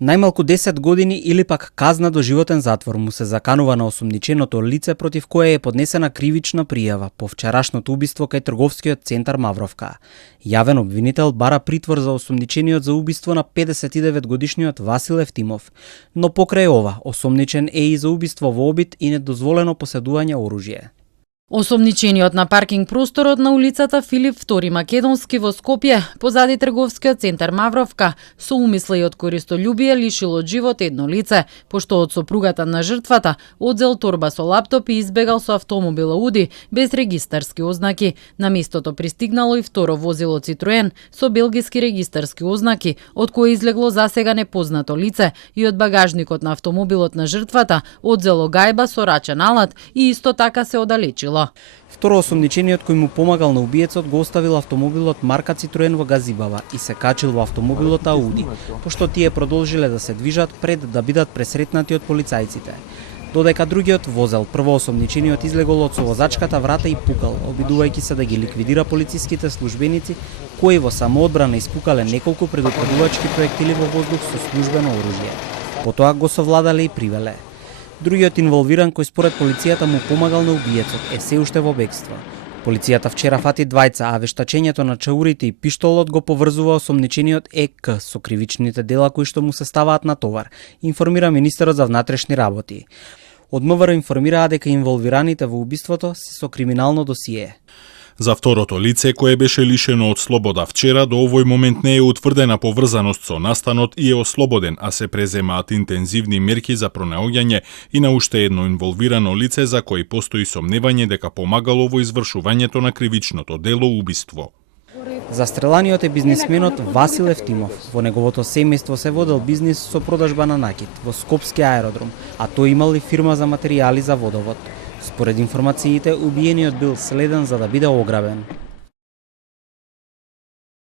Најмалку 10 години или пак казна до животен затвор му се заканува на осомниченото лице против кое е поднесена кривична пријава по вчерашното убиство кај трговскиот центар Мавровка. Јавен обвинител бара притвор за осомничениот за убиство на 59 годишниот Васил Евтимов, но покрај ова осомничен е и за убиство во обид и недозволено поседување оружје. Осомничениот на паркинг просторот на улицата Филип II Македонски во Скопје, позади трговскиот центар Мавровка, со умисла и од користолюбие лишил од живот едно лице, пошто од сопругата на жртвата одзел торба со лаптоп и избегал со автомобил Ауди без регистарски ознаки. На местото пристигнало и второ возило Citroen со белгиски регистарски ознаки, од кое излегло засега непознато лице и од багажникот на автомобилот на жртвата одзело гајба со рачен алат и исто така се оддалечило. Второ осомничениот кој му помагал на убиецот го оставил автомобилот марка Citroen во Газибава и се качил во автомобилот Ауди, пошто тие продолжиле да се движат пред да бидат пресретнати од полицајците. Додека другиот возел, прво осомничениот излегол од совозачката врата и пукал, обидувајќи се да ги ликвидира полициските службеници, кои во самоодбрана испукале неколку предупредувачки проектили во воздух со службено оружје. Потоа го совладале и привеле. Другиот инволвиран кој според полицијата му помагал на убиецот е се уште во бегство. Полицијата вчера фати двајца, а вештачењето на чаурите и пиштолот го поврзува осомничениот ЕК со кривичните дела кои што му се ставаат на товар, информира министерот за внатрешни работи. Од МВР информираа дека инволвираните во убиството се со криминално досие. За второто лице, кое беше лишено од слобода вчера, до овој момент не е утврдена поврзаност со настанот и е ослободен, а се преземаат интензивни мерки за пронаоѓање и на уште едно инволвирано лице за кој постои сомневање дека помагало во извршувањето на кривичното дело убиство. Застреланиот е бизнисменот Васил Евтимов. Во неговото семејство се водел бизнис со продажба на накит во Скопски аеродром, а тој имал и фирма за материјали за водовод. Според информациите, убиениот бил следен за да биде ограбен.